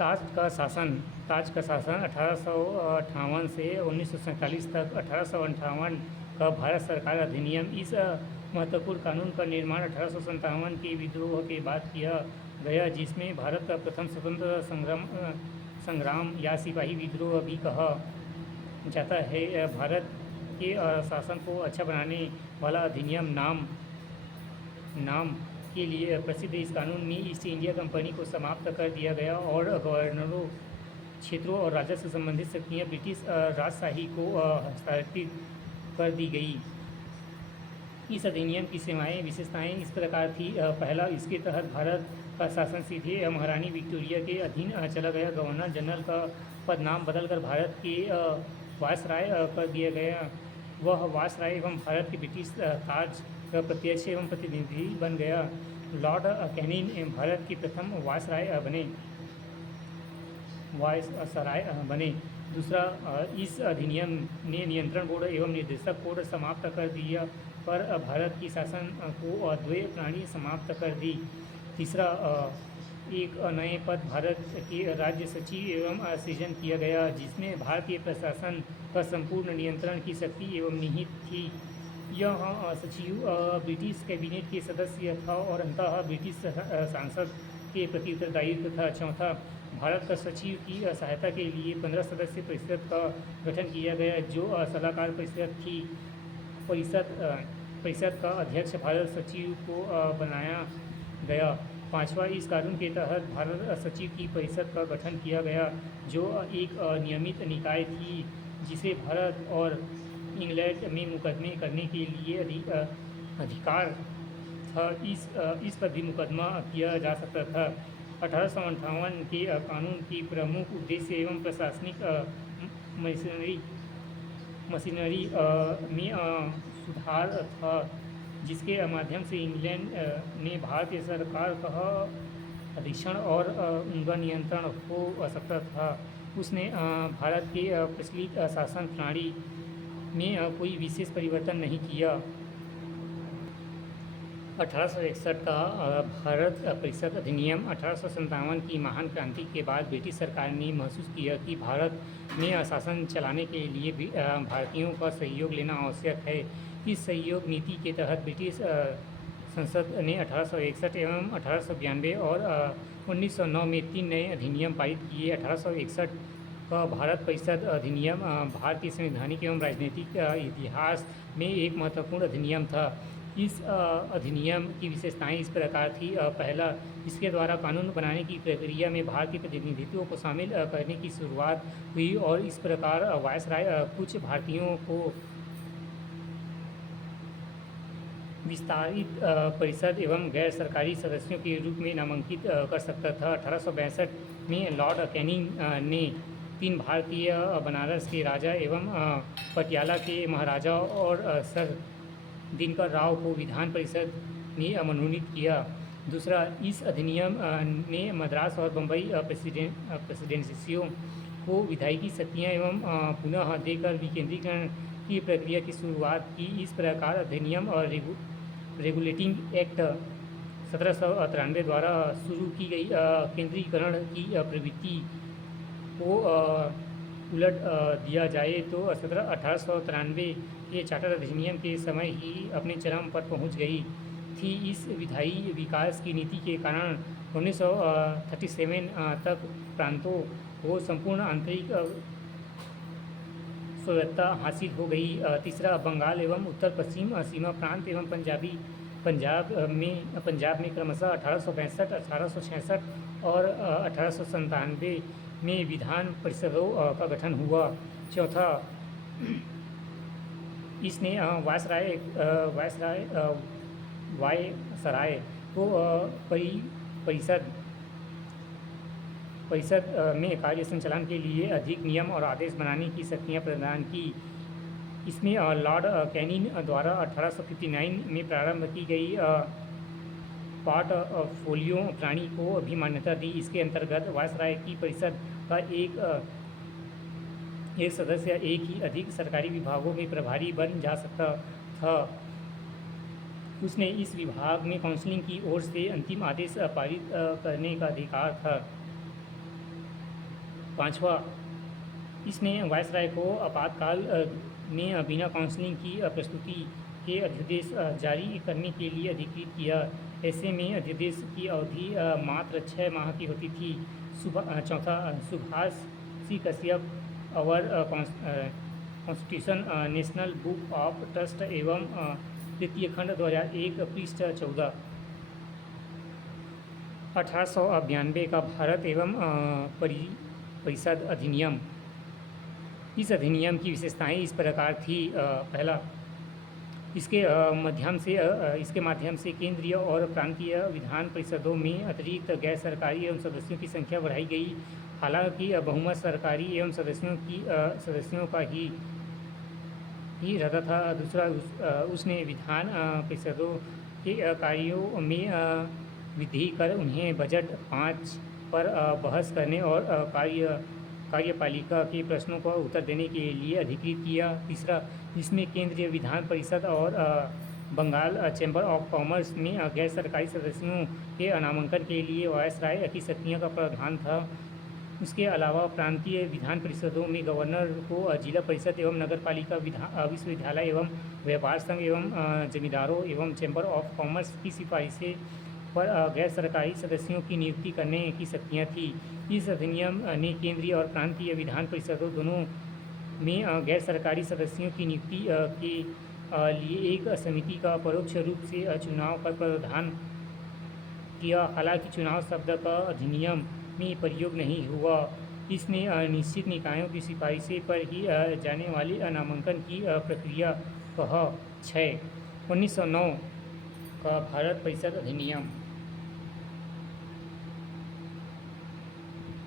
ताज का शासन 1858 से 1947 तक 1858 का भारत सरकार अधिनियम। इस महत्वपूर्ण कानून का निर्माण 1857 के विद्रोह के बाद किया गया, जिसमें भारत का प्रथम स्वतंत्र संग्राम या सिपाही विद्रोह भी कहा जाता है। भारत के शासन को अच्छा बनाने वाला अधिनियम नाम के लिए प्रसिद्ध। इस कानून में ईस्ट इंडिया कंपनी को समाप्त कर दिया गया और गवर्नरों, क्षेत्रों और राजस्व से संबंधित शक्तियाँ ब्रिटिश राजशाही को हस्तांतरित कर दी गई। इस अधिनियम की विशेषताएं इस प्रकार थी। पहला, इसके तहत भारत का शासन सीधे महारानी विक्टोरिया के अधीन चला गया। गवर्नर जनरल का पद नाम बदलकर भारत के वायसराय कर दिया गया। वह वायसराय एवं भारत के ब्रिटिश ताज का प्रत्यक्ष एवं प्रतिनिधि बन गया। लॉर्ड कैनिंग भारत के प्रथम वायसराय बने। दूसरा, इस अधिनियम ने नियंत्रण बोर्ड एवं निर्देशक कोड समाप्त कर दिया पर भारत की शासन को द्वैय प्रणाली समाप्त कर दी। तीसरा, एक नए पद भारत के राज्य सचिव एवं सृजन किया गया, जिसमें भारतीय प्रशासन का संपूर्ण नियंत्रण की शक्ति एवं निहित थी। यह सचिव ब्रिटिश कैबिनेट के सदस्य था और अंततः ब्रिटिश सांसद के प्रति उत्तरदायित्व था। चौथा, भारत का सचिव की सहायता के लिए 15 सदस्य परिषद का गठन किया गया, जो सलाहकार परिषद थी। परिषद का अध्यक्ष भारत सचिव को बनाया गया। पाँचवा, इस कानून के तहत भारत सचिव की परिषद का गठन किया गया, जो एक नियमित निकाय थी, जिसे भारत और इंग्लैंड में मुकदमे करने के लिए अधिकार था। इस पर भी मुकदमा किया जा सकता था। 1858 के कानून की प्रमुख उद्देश्य एवं प्रशासनिक मशीनरी में सुधार था, जिसके माध्यम से इंग्लैंड ने भारतीय सरकार का अधीक्षण और उनका नियंत्रण हो सकता था। उसने भारत के प्रचलित शासन प्रणाली में कोई विशेष परिवर्तन नहीं किया। 1861 का भारत परिषद अधिनियम। 1857 की महान क्रांति के बाद ब्रिटिश सरकार ने महसूस किया कि भारत में शासन चलाने के लिए भी भारतीयों का सहयोग लेना आवश्यक है। इस सहयोग नीति के तहत ब्रिटिश संसद ने 1861 एवं 1892 और 1909 में 3 नए अधिनियम पारित किए। 1861 का भारत परिषद अधिनियम भारतीय संवैधानिक एवं राजनीतिक इतिहास में एक महत्वपूर्ण अधिनियम था। इस अधिनियम की विशेषताएं इस प्रकार थी। पहला, इसके द्वारा कानून बनाने की प्रक्रिया में भारतीय प्रतिनिधित्व को शामिल करने की शुरुआत हुई और इस प्रकार वायसराय कुछ भारतीयों को विस्तारित परिषद एवं गैर सरकारी सदस्यों के रूप में नामांकित कर सकता था। 1862 में लॉर्ड कैनिंग ने 3 भारतीय बनारस के राजा एवं पटियाला के महाराजा और सर दिनकर राव को विधान परिषद ने मनोनीत किया। दूसरा, इस अधिनियम ने मद्रास और बम्बई प्रेसिडेंसियों को विधायी शक्तियाँ एवं पुनः देकर विकेंद्रीकरण की प्रक्रिया की शुरुआत की। इस प्रकार अधिनियम और रेगुलेटिंग एक्ट 1793 द्वारा शुरू की गई केंद्रीकरण की प्रवृत्ति को उलट दिया जाए तो 1893 के चार्टर अधिनियम के समय ही अपने चरम पर पहुंच गई थी। इस विधायी विकास की नीति के कारण 1937 तक प्रांतों को संपूर्ण आंतरिक स्वायत्तता हासिल हो गई। तीसरा, बंगाल एवं उत्तर पश्चिम सीमा प्रांत एवं पंजाब में क्रमशः 1865, 1866 और 1897 में विधान परिषदों का गठन हुआ। चौथा, इसने वायसराय को परिषद में कार्य संचालन के लिए अधिक नियम और आदेश बनाने की शक्तियाँ प्रदान की। इसमें लॉर्ड कैनिंग द्वारा 1859 में प्रारंभ की गई पोर्टफोलियो प्रणाली को भी मान्यता दी। इसके अंतर्गत वायसराय की परिषद का एक सदस्य एक ही अधिक सरकारी विभागों में प्रभारी बन जा सकता था। उसने इस विभाग में काउंसिल की ओर से अंतिम आदेश पारित करने का अधिकार था। पाँचवा, इसने वायसराय को आपातकाल में बिना काउंसिलिंग की प्रस्तुति के अध्यादेश जारी करने के लिए अधिकृत किया। ऐसे में अध्यादेश की अवधि मात्र 6 माह की होती थी। चौथा, Subhash C Kashyap Our Constitution National Book of Trust एवं तृतीय खंड 2001 पृष्ठ 14। 1892 का भारत एवं परिषद अधिनियम। इस अधिनियम की विशेषताएं इस प्रकार थी। पहला, इसके माध्यम से केंद्रीय और प्रांतीय विधान परिषदों में अतिरिक्त गैर सरकारी एवं सदस्यों की संख्या बढ़ाई गई। हालांकि बहुमत सरकारी एवं सदस्यों का ही रहता था। दूसरा, उसने विधान परिषदों के कार्यों में वृद्धि कर उन्हें बजट 5 पर बहस करने और कार्यपालिका के प्रश्नों का उत्तर देने के लिए अधिकृत किया। तीसरा, इसमें केंद्रीय विधान परिषद और बंगाल चैम्बर ऑफ कॉमर्स में गैर सरकारी सदस्यों के नामांकन के लिए वायसराय की शक्तियों का प्रावधान था। इसके अलावा प्रांतीय विधान परिषदों में गवर्नर को जिला परिषद एवं नगरपालिका विश्वविद्यालय एवं व्यापार संघ एवं जमींदारों एवं चैम्बर ऑफ कॉमर्स की सिफारिशें पर गैर सरकारी सदस्यों की नियुक्ति करने की शक्तियाँ थी। इस अधिनियम ने केंद्रीय और प्रांतीय विधान परिषदों दोनों में गैर सरकारी सदस्यों की नियुक्ति के लिए एक समिति का परोक्ष रूप से चुनाव का प्रावधान किया। हालांकि चुनाव शब्द का अधिनियम में प्रयोग नहीं हुआ। इसने निश्चित निकायों की सिफारिशें पर ही जाने वाले नामांकन की प्रक्रिया कह। 6, 1909 का भारत परिषद अधिनियम।